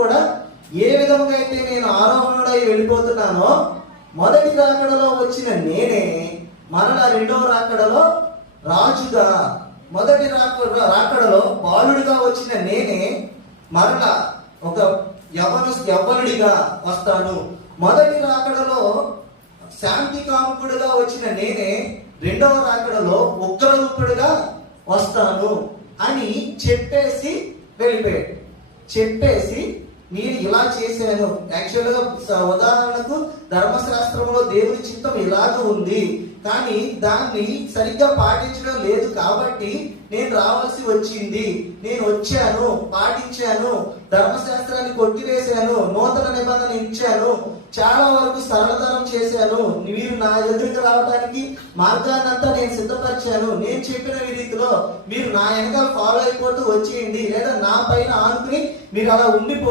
కూడా ఏ విధంగా అయితే నేను ఆరోహణుడై వెళ్ళిపోతున్నానో మొదటి రాకడలో వచ్చిన నేనే మరలా రెండవ రాకడలో రాజుగా, మొదటి రాకడలో బాలుడిగా వచ్చిన నేనే మరలా ఒక యవ్వనుడిగా వస్తాను. మొదటి రాకడలో శాంతి కాముకుడుగా వచ్చిన నేనే రెండవ రాకడలో ఉగ్రరూపుడుగా వస్తాను అని చెప్పేసి వెళ్ళిపోయాడు. చెప్పేసి నేను ఇలా చేశాను. యాక్చువల్గా ఉదాహరణకు ధర్మశాస్త్రంలో దేవుని చిత్తం ఇలాగ ఉంది, కానీ దాన్ని సరిగ్గా పాటించడం లేదు కాబట్టి నేను రావాల్సి వచ్చింది. నేను వచ్చాను, పాటించాను, ధర్మశాస్త్రాన్ని కొట్టివేశాను, నూతన నిబంధన ఇచ్చాను, చాలా వరకు సరళతరం చేశాను. మీరు నా ఎదురుకు రావడానికి మార్గాన్ని అంతా నేను సిద్ధపరిచాను. నేను చెప్పిన రీతిలో మీరు నా వెనకాల ఫాలో అయిపోతూ వచ్చేయండి, లేదా నా పైన ఆనుకుని మీరు అలా ఉండిపోండి.